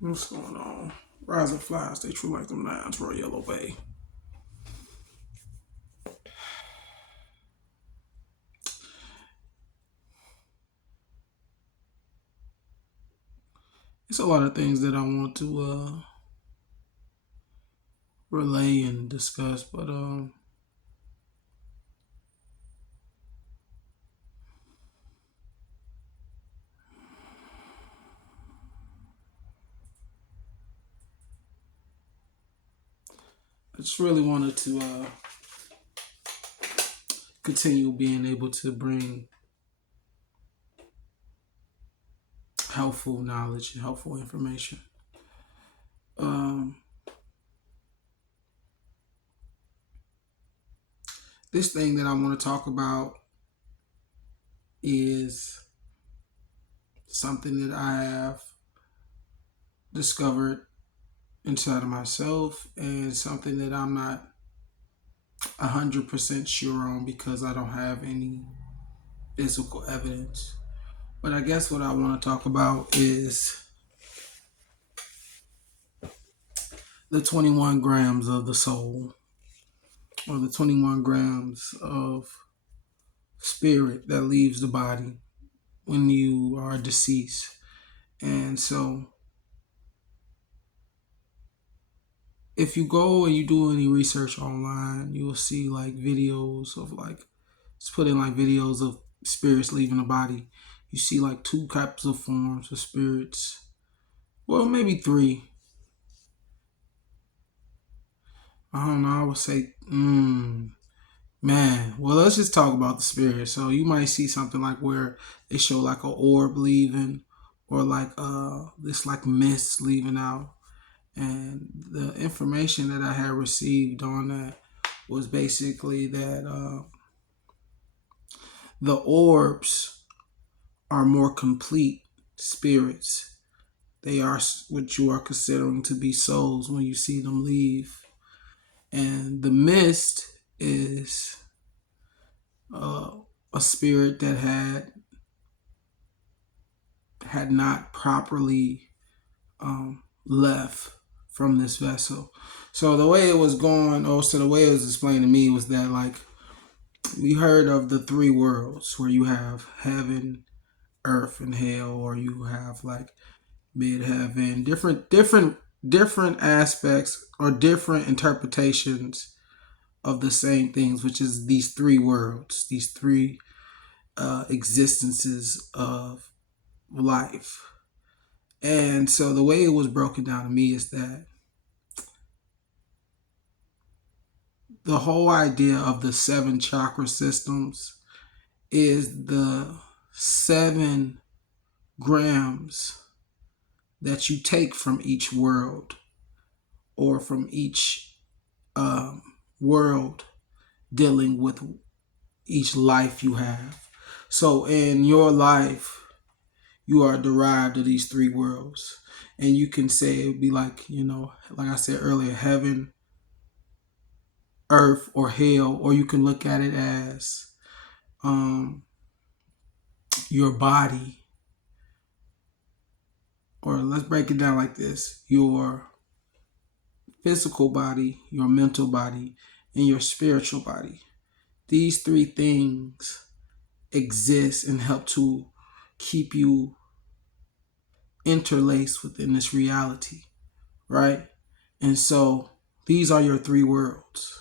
What's going on? Rise and fly, stay true like them nines, Royal Yellow Bay. It's a lot of things that I want to relay and discuss, but I just really wanted to continue being able to bring helpful knowledge and helpful information. Um, this thing that I want to talk about is something that I have discovered inside of myself and something that I'm not 100% sure on because I don't have any physical evidence. But I guess what I want to talk about is the 21 grams of the soul, or the 21 grams of spirit that leaves the body when you are deceased. And so, if you go and you do any research online, you will see like videos of just put in like videos of spirits leaving the body. You see like two types of forms of spirits. Well, maybe three. I don't know. I would say, man. Well, let's just talk about the spirit. So you might see something like where they show like an orb leaving, or like this like mist leaving out. And the information that I had received on that was basically that the orbs are more complete spirits. They are what you are considering to be souls when you see them leave. And the mist is uh, a spirit that had not properly left from this vessel. So the way it was going, or so the way it was explained to me, was that like we heard of the three worlds where you have heaven, earth, and hell, or you have like mid heaven, different aspects or different interpretations of the same things, which is these three worlds, these three existences of life. And so the way it was broken down to me is that the whole idea of the seven chakra systems is the 7 grams that you take from each world, or from each world dealing with each life you have. So in your life, you are derived of these three worlds. And you can say it would be like, like I said earlier, heaven, earth, or hell, or you can look at it as um, your body, or let's break it down like this: your physical body, your mental body, and your spiritual body. These three things exist and help to keep you interlaced within this reality, right? And so these are your three worlds.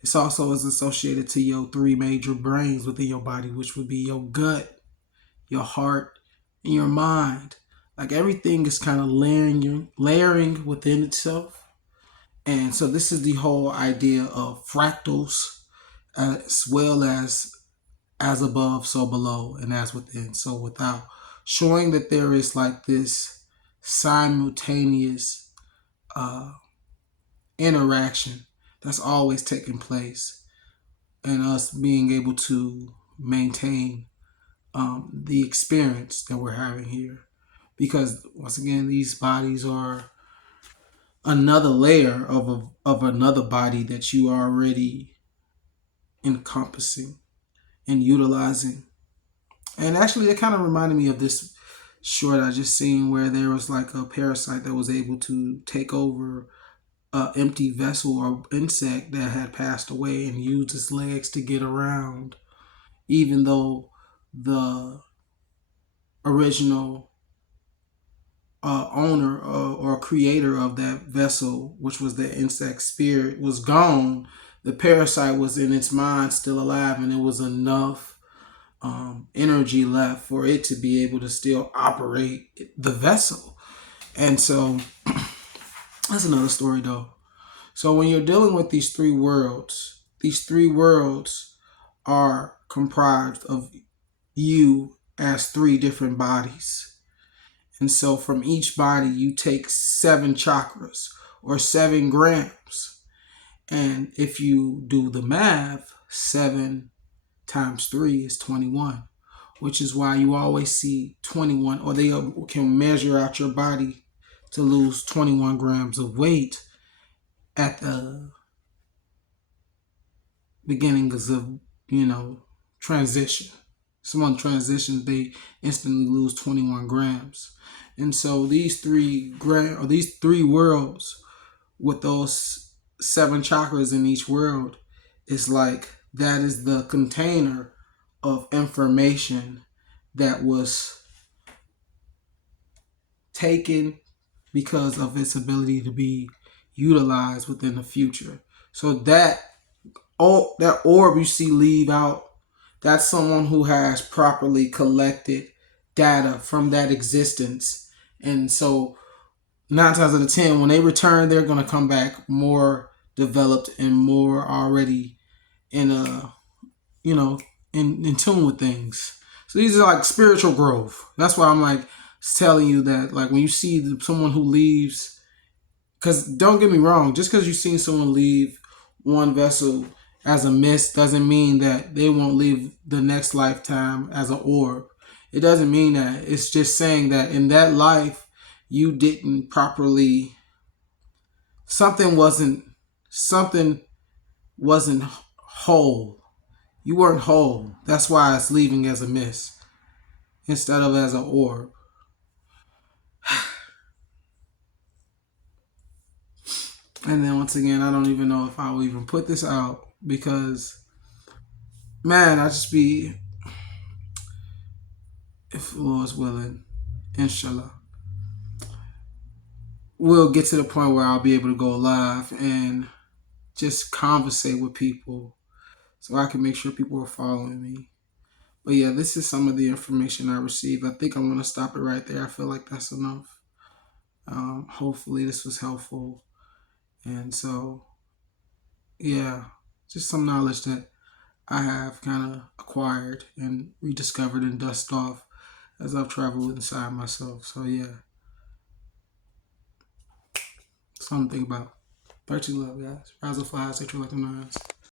It's also is associated to your three major brains within your body, which would be your gut, your heart, and your mind. Like everything is kind of layering within itself. And so this is the whole idea of fractals, as well as above, so below, and as within, so without, showing that there is like this simultaneous uh, interaction that's always taking place, and us being able to maintain the experience that we're having here. Because once again, these bodies are another layer of another body that you are already encompassing and utilizing. And actually, it kind of reminded me of this short I just seen where there was like a parasite that was able to take over a empty vessel or insect that had passed away and used its legs to get around, even though the original owner or creator of that vessel, which was the insect spirit, was gone. The parasite was in its mind still alive, and it was enough energy left for it to be able to still operate the vessel. And so that's another story, though. So when you're dealing with these three worlds are comprised of you as three different bodies. And so from each body, you take 7 chakras or 7 grams. And if you do the math, 7 times 3 is 21, which is why you always see 21, or they can measure out your body to lose 21 grams of weight at the beginnings of, transition. Someone transitions, they instantly lose 21 grams. And so these three worlds with those 7 chakras in each world is like that is the container of information that was taken because of its ability to be utilized within the future. So that orb you see leave out, that's someone who has properly collected data from that existence. And so 9 times out of 10, when they return, they're going to come back more developed and more already in a, in tune with things. So these are like spiritual growth. That's why I'm like telling you that, like, when you see someone who leaves, because don't get me wrong, just because you've seen someone leave one vessel as a mist doesn't mean that they won't leave the next lifetime as an orb. It doesn't mean that. It's just saying that in that life, you didn't properly, something wasn't whole. You weren't whole. That's why it's leaving as a mist instead of as an orb. And then once again, I don't even know if I will even put this out because, man, I just be, if the Lord's willing, inshallah, we'll get to the point where I'll be able to go live and just conversate with people so I can make sure people are following me. But yeah, this is some of the information I received. I think I'm going to stop it right there. I feel like that's enough. Hopefully this was helpful. And so, yeah, just some knowledge that I have kind of acquired and rediscovered and dusted off as I've traveled inside myself. So yeah, something to think about. Virtue love, guys. Rise of flies, they true like the nines.